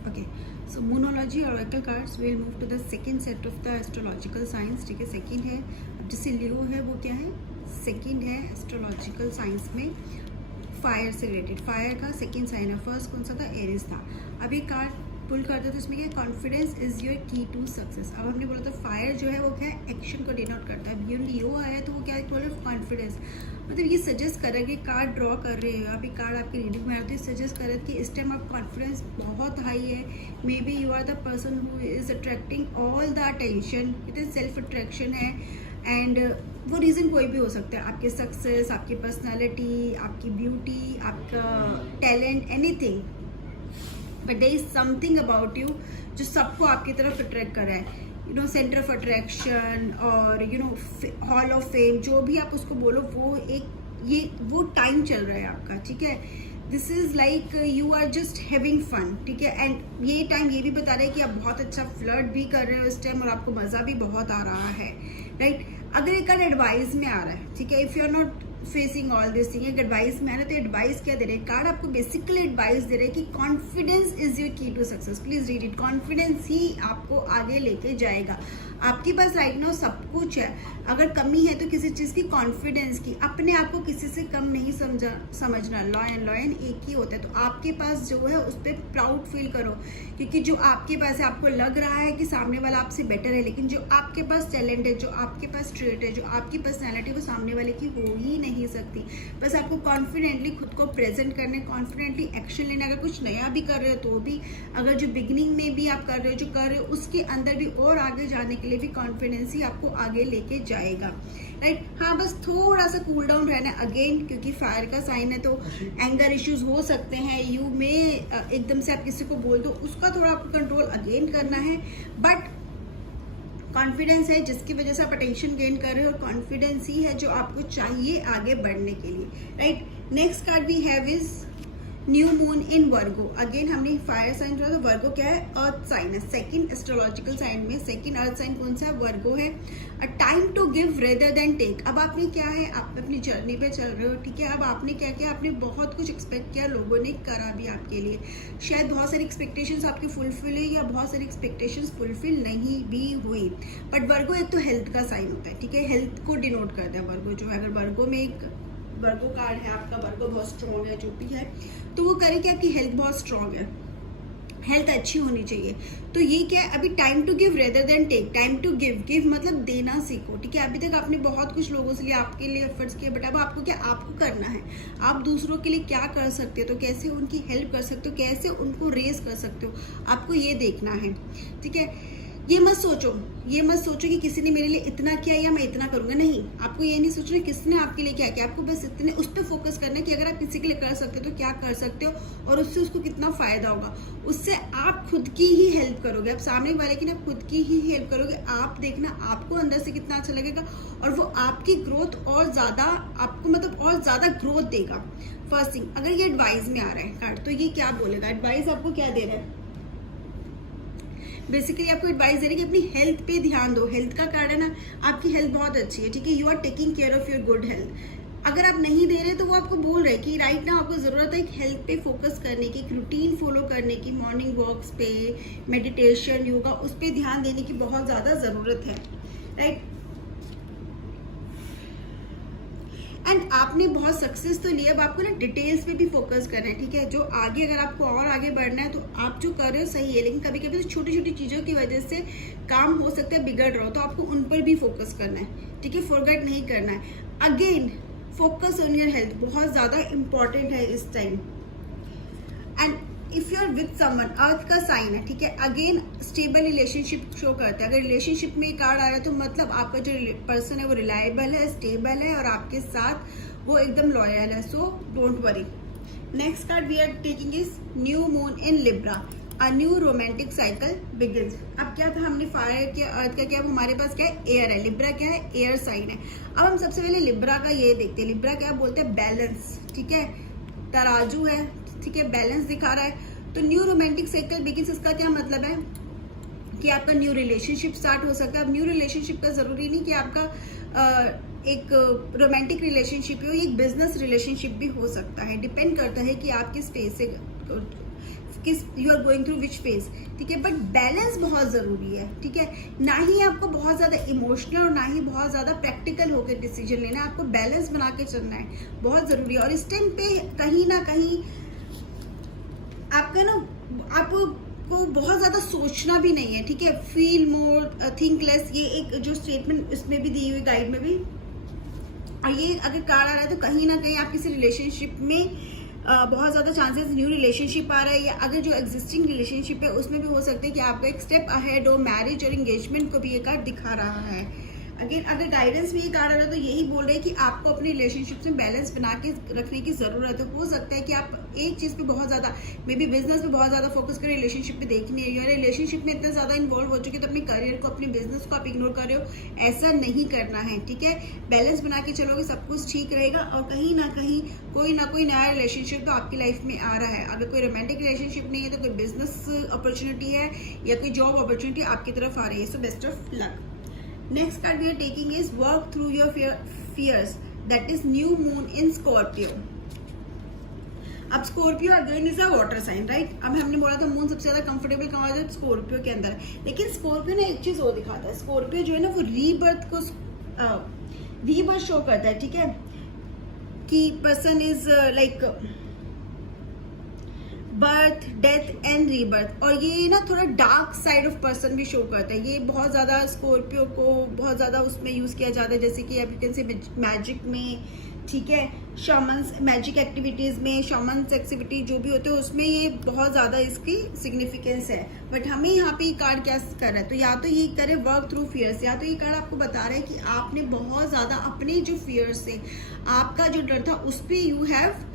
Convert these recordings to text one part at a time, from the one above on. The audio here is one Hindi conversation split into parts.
ओके, सो मोनोलॉजी और oracle cards will move to the second set of the astrological science. ठीक है, सेकंड है. अब जैसे लियो है वो क्या है, सेकंड है एस्ट्रोलॉजिकल साइंस में फायर से रिलेटेड. फायर का सेकंड साइन है. फर्स्ट कौन सा था, एरिस था. अब ये कार्ड पुल करते हैं तो इसमें क्या, confidence is your key to success. अब हमने बोला था फायर जो है वो क्या है, एक्शन को डिनोट करता है. अब ये लियो आया है तो वो क्या है, बोल कॉन्फिडेंस. मतलब ये सजेस्ट कर रहा है कि कार्ड ड्रॉ कर रहे हो आप, ये कार्ड आपकी रीडिंग में आया तो ये सजेस्ट कर रहा है कि इस टाइम आप कॉन्फिडेंस बहुत हाई है. Maybe you are the person who is attracting all the attention. It is self attraction है. एंड वो रीज़न कोई भी हो सकता है, आपके सक्सेस, आपकी पर्सनैलिटी, आपकी ब्यूटी, आपका talent, anything. But there is something about you जो सबको आपकी तरफ अट्रैक्ट कर रहा है. You know, centre of attraction और you know hall of fame, जो भी आप उसको बोलो, वो एक ये वो टाइम चल रहा है आपका. ठीक है, this is like you are just having fun. ठीक है, एंड ये टाइम ये भी बता रहा है कि आप बहुत अच्छा फ्लर्ट भी कर रहे हो इस टाइम और आपको मज़ा भी बहुत आ रहा है. राइट, अगर एक कार्ड एडवाइस में आ रहा है, ठीक है, if you are not facing all this thing, एक एडवाइस में आ रहा है तो एडवाइस क्या दे रहे हैं कार्ड आपको, बेसिकली एडवाइस दे रहे हैं कि confidence is your key to success. Please read it. Confidence ही आपको आगे लेके जाएगा. आपके पास राइट नाउ सब कुछ है, अगर कमी है तो किसी चीज़ की, कॉन्फिडेंस की. अपने आप को किसी से कम नहीं समझना. लॉयन एक ही होता है. तो आपके पास जो है उस पर प्राउड फील करो, क्योंकि जो आपके पास है आपको लग रहा है कि सामने वाला आपसे बेटर है, लेकिन जो आपके पास टैलेंट है, जो आपके पास ट्रेट है, जो आपकी पर्सनैलिटी, वो सामने वाले की हो ही नहीं सकती. बस आपको कॉन्फिडेंटली खुद को प्रेजेंट करने, कॉन्फिडेंटली एक्शन लेना. अगर कुछ नया भी कर रहे हो तो भी, अगर जो बिगिनिंग में भी आप कर रहे हो, जो कर रहे हो उसके अंदर भी और आगे जाने के लिए भी कॉन्फिडेंस ही आपको आगे लेके जाएगा. राइट, हाँ, बस थोड़ा सा कूल डाउन रहना अगेन, क्योंकि फायर का साइन है तो एंगर इश्यूज हो सकते हैं. यू में एकदम से आप किसी को बोल दो, उसका थोड़ा आपको कंट्रोल अगेन करना है. बट कॉन्फिडेंस है जिसकी वजह से आप अटेंशन गेन कर रहे हो, और कॉन्फिडेंस ही है जो आपको चाहिए आगे बढ़ने के लिए. Right, next card we have is new moon in Virgo. Again हमने फायर साइन जो है, तो वर्गो क्या है, अर्थ साइन है. सेकंड एस्ट्रोलॉजिकल साइन में सेकंड अर्थ साइन कौन सा है, वर्गो है. A time to give rather than take. अब आपने क्या है, आप अपनी जर्नी पे चल रहे हो. ठीक है, अब आपने क्या किया, आपने बहुत कुछ एक्सपेक्ट किया, लोगों ने करा भी आपके लिए. शायद बहुत सारी एक्सपेक्टेशंस आपकी फुलफिल हुई या बहुत सारी एक्सपेक्टेशंस फुलफिल नहीं भी हुई. बट वर्गो एक तो हेल्थ का साइन होता है. ठीक है, हेल्थ को डिनोट करता है वर्गो जो है. अगर वर्गो में एक वर्गो कार्ड है आपका, वर्गो बहुत स्ट्रॉन्ग है, जो भी है, तो वो करे कि आपकी हेल्थ बहुत स्ट्रॉन्ग है, हेल्थ अच्छी होनी चाहिए. तो ये क्या है, अभी time to give rather than take. Time to give मतलब देना सीखो. ठीक है, अभी तक आपने बहुत कुछ लोगों से लिया, आपके लिए एफर्ट्स किए, बट अब आपको क्या, आपको करना है. आप दूसरों के लिए क्या कर सकते हो, तो कैसे उनकी हेल्प कर सकते हो, कैसे उनको रेस कर सकते हो, आपको ये देखना है. ठीक है, ये मत सोचो कि किसी ने मेरे लिए इतना किया या मैं इतना करूंगा. नहीं, आपको ये नहीं सोचना किसने आपके लिए क्या किया. आपको बस इतने उस पर फोकस करना है कि अगर आप किसी के लिए कर सकते हो तो क्या कर सकते हो, और उससे उसको कितना फायदा होगा. उससे आप खुद की ही हेल्प करोगे, आप सामने वाले की ना खुद की ही हेल्प करोगे. आप देखना आपको अंदर से कितना अच्छा लगेगा, और वो आपकी ग्रोथ और ज्यादा, आपको मतलब और ज्यादा ग्रोथ देगा. फर्स्ट थिंग, अगर ये एडवाइस में आ रहा है कार्ड, तो ये क्या बोलेगा, एडवाइस आपको क्या दे रहा है, बेसिकली आपको एडवाइस दे रही है कि अपनी हेल्थ पे ध्यान दो. हेल्थ का कार्ड है ना, आपकी हेल्थ बहुत अच्छी है. ठीक है, you are taking care of your good health. अगर आप नहीं दे रहे तो वो आपको बोल रहे हैं कि राइट ना आपको जरूरत है एक हेल्थ पे फोकस करने की, एक रूटीन फॉलो करने की, मॉर्निंग वॉक्स पे, मेडिटेशन, योगा, उस पर ध्यान देने की बहुत ज्यादा जरूरत है. राइट, एंड आपने बहुत सक्सेस तो लिया, अब आपको ना डिटेल्स पे भी फोकस करना है. ठीक है, जो आगे अगर आपको और आगे बढ़ना है तो आप जो कर रहे हो सही है, लेकिन कभी कभी तो छोटी छोटी चीजों की वजह से काम हो सकता है बिगड़ रहा हो, तो आपको उन पर भी फोकस करना है. ठीक है, फॉरगेट नहीं करना है. Again focus on your health बहुत ज्यादा इंपॉर्टेंट है इस time. And if you are with someone, earth का साइन है. ठीक है, अगेन स्टेबल रिलेशनशिप शो करता है. अगर रिलेशनशिप में कार्ड आ रहा है तो मतलब आपका जो पर्सन है वो रिलायबल है, स्टेबल है, और आपके साथ वो एकदम लॉयल है. So don't worry. Next card we are taking is new moon in Libra. A new romantic cycle begins. अब क्या था, हमने फायर किया, अर्थ का किया, हमारे पास क्या है, एयर है. लिब्रा क्या है, एयर साइन है. अब हम सबसे पहले लिब्रा का ये देखते हैं. लिब्रा क्या बोलते हैं, बैलेंस. ठीक है, तराजू है. ठीक है, बैलेंस दिखा रहा है. तो न्यू रोमांटिक साइकिल बिगिंस, इसका क्या मतलब है कि आपका न्यू रिलेशनशिप स्टार्ट हो सकता है. अब न्यू रिलेशनशिप का जरूरी नहीं कि आपका एक रोमांटिक रिलेशनशिप हो, एक बिजनेस रिलेशनशिप भी हो सकता है. डिपेंड करता है कि आप किस फेज से किस you are going through which phase, ठीक है। बट बैलेंस बहुत ज़रूरी है, ठीक है। ना ही आपको बहुत ज़्यादा इमोशनल और ना ही बहुत ज़्यादा प्रैक्टिकल होकर डिसीजन लेना है, आपको बैलेंस बना के चलना है, बहुत ज़रूरी है। और इस टाइम पे कहीं ना कहीं आपका ना आपको बहुत ज़्यादा सोचना भी नहीं है, ठीक है। फील मोर थिंक लेस, ये एक जो स्टेटमेंट इसमें भी दी हुई गाइड में भी, और ये अगर कार्ड आ रहा है तो कहीं ना कहीं आप किसी रिलेशनशिप में बहुत ज़्यादा चांसेस न्यू रिलेशनशिप आ रहा है, या अगर जो एग्जिस्टिंग रिलेशनशिप है उसमें भी हो सकता है कि आपका एक स्टेप अहेड हो मैरिज और एंगेजमेंट को भी ये कार्ड दिखा रहा है। अगर गाइडेंस में ये कार्ड आ रहा है तो यही बोल रहे हैं कि आपको अपनी रिलेशनशिप में बैलेंस बना के रखने की ज़रूरत है। हो सकता है कि आप एक चीज़ पे बहुत ज़्यादा मे बी बिजनेस पे बहुत ज़्यादा फोकस करें, रिलेशनशिप पे देख नहीं रही हो, रिलेशनशिप में इतना ज़्यादा इन्वॉल्व हो चुके तो अपने करियर को अपने बिजनेस को आप इग्नोर कर रहे हो, ऐसा नहीं करना है, ठीक है। बैलेंस बना के चलोगे सब कुछ ठीक रहेगा। और कहीं ना कोई नया रिलेशनशिप तो आपकी लाइफ में आ रहा है। अगर कोई रोमांटिक रिलेशनशिप नहीं है तो कोई बिजनेस अपॉर्चुनिटी है या कोई जॉब अपॉर्चुनिटी आपकी तरफ आ रही है। So best of luck. Next card we are taking is work through your fears. That is new moon in Scorpio. अब Scorpio again is a water sign, right. अब हमने बोला था मून सबसे ज्यादा कंफर्टेबल कहाँ होता है स्कॉर्पियो के अंदर, लेकिन स्कॉर्पियो ने एक चीज और दिखाता है। स्कॉर्पियो जो है ना वो रीबर्थ शो करता है, ठीक है, कि person is like birth, death and rebirth. और ये ना थोड़ा डार्क साइड ऑफ पर्सन भी शो करता है। ये बहुत ज़्यादा स्कॉर्पियो को बहुत ज़्यादा उसमें यूज़ किया जाता है, जैसे कि आप कैन से मैजिक में, ठीक है, शमन्स मैजिक एक्टिविटीज़ में, शमन्स एक्टिविटी जो भी होते हैं उसमें ये बहुत ज़्यादा इसकी सिग्निफिकेंस है। बट हमें यहाँ पे ये कार्ड क्या कर रहा है, तो या तो ये करे वर्क थ्रू फियर्स, या तो ये कार्ड आपको बता रहा है कि आपने बहुत ज़्यादा अपने जो फियर्स से, आपका जो डर था उस पर you have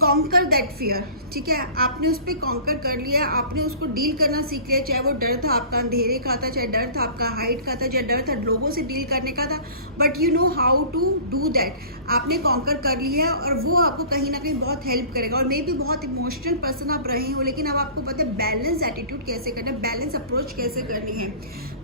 conquer that fear, ठीक है। आपने उस पर कॉन्कर कर लिया, आपने उसको डील करना सीख लिया। चाहे वो डर था आपका अंधेरे का था, चाहे डर था आपका हाइट का था, चाहे डर था लोगों से डील करने का था, but you know how to do that. आपने कॉन्कर कर लिया है और वो आपको कहीं ना कहीं बहुत हेल्प करेगा। और मे बी बहुत इमोशनल पर्सन आप रहे हो, लेकिन अब आपको पता है बैलेंस एटीट्यूड कैसे करना है, बैलेंस अप्रोच कैसे करनी है।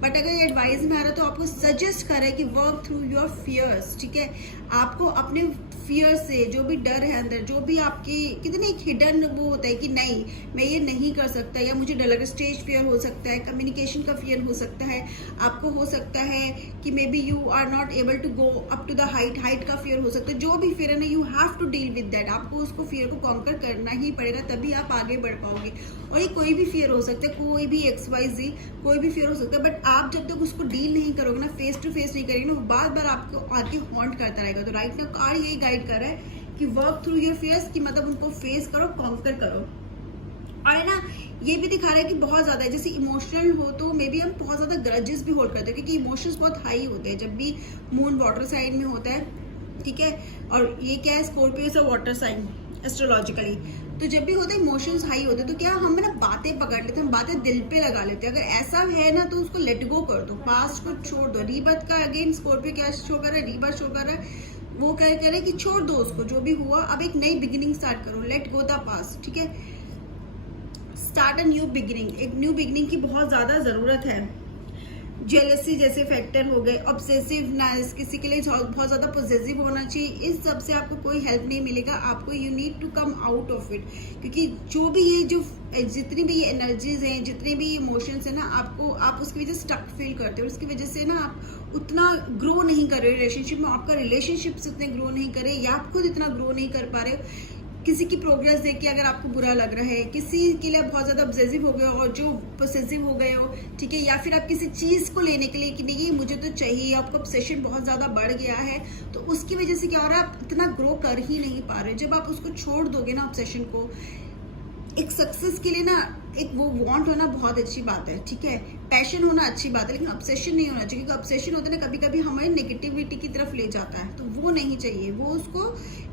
बट अगर ये एडवाइस में आ रहा है तो आपको सजेस्ट करे कि वर्क थ्रू योर फियर्स, ठीक है। आपको अपने फियर से, जो भी डर है अंदर, जो भी आपकी कितने एक हिडन वो होता है कि नहीं मैं ये नहीं कर सकता, या मुझे डर लग रहा है, स्टेज फियर हो सकता है, कम्युनिकेशन का फियर हो सकता है, आपको हो सकता है कि maybe you are not able to go up to the height का फियर हो सकता है। जो भी फियर है ना, you have to deal with that. आपको उसको फियर को कॉन्कर करना ही पड़ेगा, तभी आप आगे बढ़ पाओगे। और ये कोई भी फियर हो सकता है, कोई भी XYZ कोई भी फियर हो सकता है, बट आप जब तक उसको डील नहीं करोगे ना, फेस टू फेस नहीं करेंगे ना, वो बार बार आपको आके हॉन्ट करता रहेगा। तो राइट नाउ कार्ड यही गाइड कर रहा है कि वर्क थ्रू योर फियर्स, कि मतलब उनको फेस करो, कॉन्कर करो। और ना ये भी दिखा रहा है कि बहुत ज्यादा है, जैसे इमोशनल हो तो मे बी हम बहुत ज्यादा ग्रजेस भी होल्ड करते हैं, क्योंकि इमोशंस बहुत हाई होते हैं जब भी मून वाटर साइन में होता है, ठीक है। और ये क्या है, Scorpio is a water sign astrologically. तो जब भी होता है इमोशंस हाई होते हैं तो क्या हम ना बातें पकड़ लेते हैं, हम बातें दिल पे लगा लेते हैं। अगर ऐसा है ना तो उसको लेट गो कर दो, पास्ट को छोड़ दो। रीबर्थ का अगेन स्कॉर्पियो क्या शो कर रहा है, रीबर्थ शो कर रहा है, वो क्या करे कि छोड़ दो उसको, जो भी हुआ अब एक नई बिगिनिंग स्टार्ट करो, लेट गो द पास्ट, ठीक है। स्टार्ट अ न्यू बिगिनिंग, एक न्यू बिगिनिंग की बहुत ज्यादा जरूरत है। जेलसी जैसे फैक्टर हो गए, ऑब्सेसिवनेस, किसी के लिए बहुत ज्यादा पॉजिटिव होना चाहिए, इस सब से आपको कोई हेल्प नहीं मिलेगा। आपको you need to come out of it, क्योंकि जो भी ये जो जितनी भी ये एनर्जीज हैं, जितने भी इमोशंस हैं ना, आपको आप उसकी वजह से स्टक फील करते हो, उसकी वजह से ना आप उतना ग्रो नहीं कर रहे हो रिलेशनशिप में, आपका रिलेशनशिप उतने ग्रो नहीं कर रहे, या आप खुद इतना ग्रो नहीं कर पा रहे हो। किसी की प्रोग्रेस देख के अगर आपको बुरा लग रहा है, किसी के लिए बहुत ज्यादा ऑब्सेसिव हो गए हो और जो पोसेसिव हो गए हो, ठीक है, या फिर आप किसी चीज को लेने के लिए कि नहीं मुझे तो चाहिए, आपका ऑब्सेशन बहुत ज्यादा बढ़ गया है, तो उसकी वजह से क्या हो रहा है, आप इतना ग्रो कर ही नहीं पा रहे। जब आप उसको छोड़ दोगे ना ऑब्सेशन को, एक सक्सेस के लिए ना एक वो वांट होना बहुत अच्छी बात है, ठीक है, पैशन होना अच्छी बात है, लेकिन ऑब्सेशन नहीं होना चाहिए, क्योंकि ऑब्सेशन होता है ना कभी कभी हमारी नेगेटिविटी की तरफ ले जाता है, तो वो नहीं चाहिए। वो उसको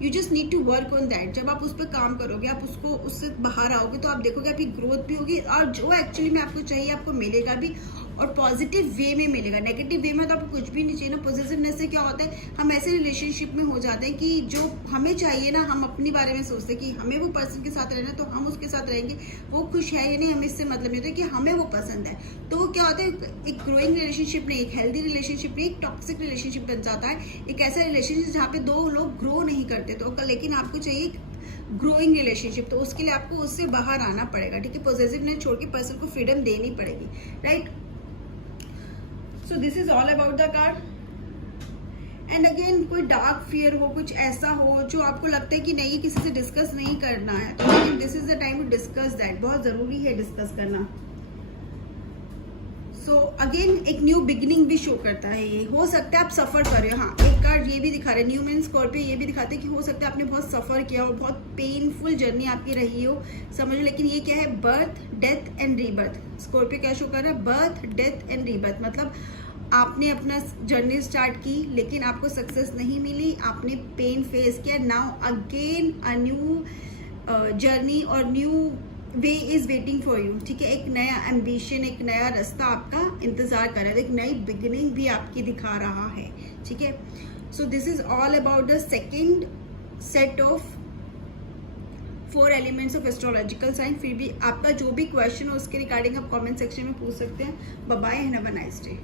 you just need to work on that. जब आप उस पर काम करोगे, आप उसको उससे बाहर आओगे, तो आप देखोगे आपकी ग्रोथ भी होगी, और जो एक्चुअली में आपको चाहिए आपको मिलेगा भी, और पॉजिटिव वे में मिलेगा। नेगेटिव वे में तो आपको कुछ भी नहीं चाहिए ना। पॉजिटिवनेस से क्या होता है, हम ऐसे रिलेशनशिप में हो जाते हैं कि जो हमें चाहिए ना, हम अपने बारे में सोचते हैं कि हमें वो पर्सन के साथ रहना, तो हम उसके साथ रहेंगे, वो खुश है या नहीं हमें इससे मतलब नहीं होता कि हमें वो पसंद है। तो वो क्या होता है, एक ग्रोइंग रिलेशनशिप नहीं, एक हेल्दी रिलेशनशिप नहीं, एक टॉक्सिक रिलेशनशिप बन जाता है, एक ऐसा रिलेशनशिप जहाँ पे दो लोग ग्रो नहीं करते। तो लेकिन आपको चाहिए ग्रोइंग रिलेशनशिप, तो उसके लिए आपको उससे बाहर आना पड़ेगा, ठीक है। पॉजिटिवनेस छोड़ के पर्सन को फ्रीडम देनी पड़ेगी, right. So this is all about the card. And again कोई डार्क फियर हो, कुछ ऐसा हो जो आपको लगता है कि नहीं किसी से डिस्कस नहीं करना है, तो this is the time to discuss that. बहुत जरूरी है डिस्कस करना। सो अगेन एक न्यू बिगिनिंग भी शो करता है ये। हो सकता है आप सफर कर रहे हो, हाँ एक कार्ड ये भी दिखा रहे हैं, न्यू मीन स्कॉर्पियो, ये भी दिखाते हैं कि हो सकता है आपने बहुत सफर किया हो, बहुत पेनफुल जर्नी आपकी रही हो, समझ लो। लेकिन ये क्या है, birth death and rebirth. Scorpio क्या शो कर रहा है, बर्थ डेथ एंड रीबर्थ, मतलब आपने अपना जर्नी स्टार्ट की लेकिन आपको सक्सेस नहीं मिली, आपने पेन फेस किया, now again a new journey और new way is waiting for you, ठीक है। एक नया एम्बिशन, एक नया रास्ता आपका इंतजार कर रहा है, एक नई बिगिनिंग भी आपकी दिखा रहा है, ठीक है। So this is all about the second set of 4 elements of astrological sign. फिर भी आपका जो भी क्वेश्चन हो उसके रिगार्डिंग आप कमेंट सेक्शन में पूछ सकते हैं। Bye bye, have a nice day.